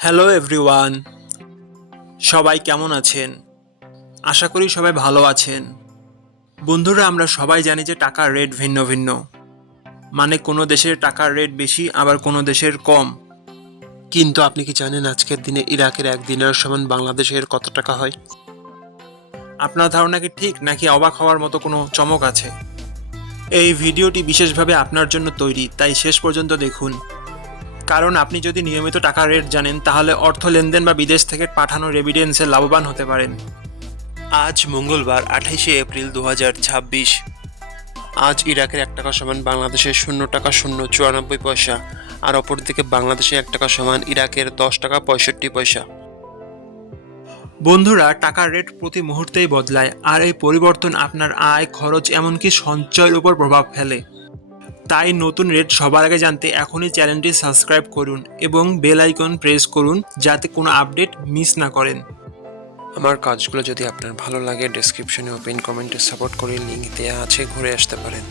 Hello everyone, সবাই কেমন আছেন? আশা করি সবাই ভালো আছেন। বন্ধুরা, আমরা সবাই জানি যে টাকার রেট ভিন্ন ভিন্ন। মানে কোনো দেশের টাকার রেট বেশি, আবার কোনো দেশের কম। কিন্তু আপনি কি জানেন আজকের দিনে ইরাকের 1 দিনার সমান বাংলাদেশের কত টাকা হয়? আপনার ধারণা কি ঠিক, নাকি অবাক হওয়ার মতো কোনো চমক আছে? এই ভিডিওটি বিশেষভাবে আপনার জন্য তৈরি, তাই শেষ পর্যন্ত দেখুন। কারণ আপনি যদি নিয়মিত টাকার রেট জানেন, তাহলে অর্থ লেনদেন বা বিদেশ থেকে পাঠানো রেমিটেন্সে লাভবান হতে পারেন। আজ মঙ্গলবার 28শে এপ্রিল 2026। আজ ইরাকের 1 টাকা সমান বাংলাদেশের 0 টাকা 0 94 পয়সা, আর অপরদিকে বাংলাদেশে 1 টাকা সমান ইরাকের 10 টাকা 65 পয়সা। বন্ধুরা, টাকার রেট প্রতি মুহূর্তেই বদলায়, আর এই পরিবর্তন আপনার আয়, খরচ, এমনকি সঞ্চয়ের উপর প্রভাব ফেলে। তাই নতুন রেট সবার আগে জানতে এখনই চ্যানেলটি সাবস্ক্রাইব করুন এবং বেল আইকন প্রেস করুন, যাতে কোনো আপডেট মিস না করেন। আমার কাজগুলো যদি আপনার ভালো লাগে, ডেসক্রিপশনে ও পিন কমেন্টে সাপোর্ট করে লিঙ্ক দেওয়া আছে, ঘুরে আসতে পারেন।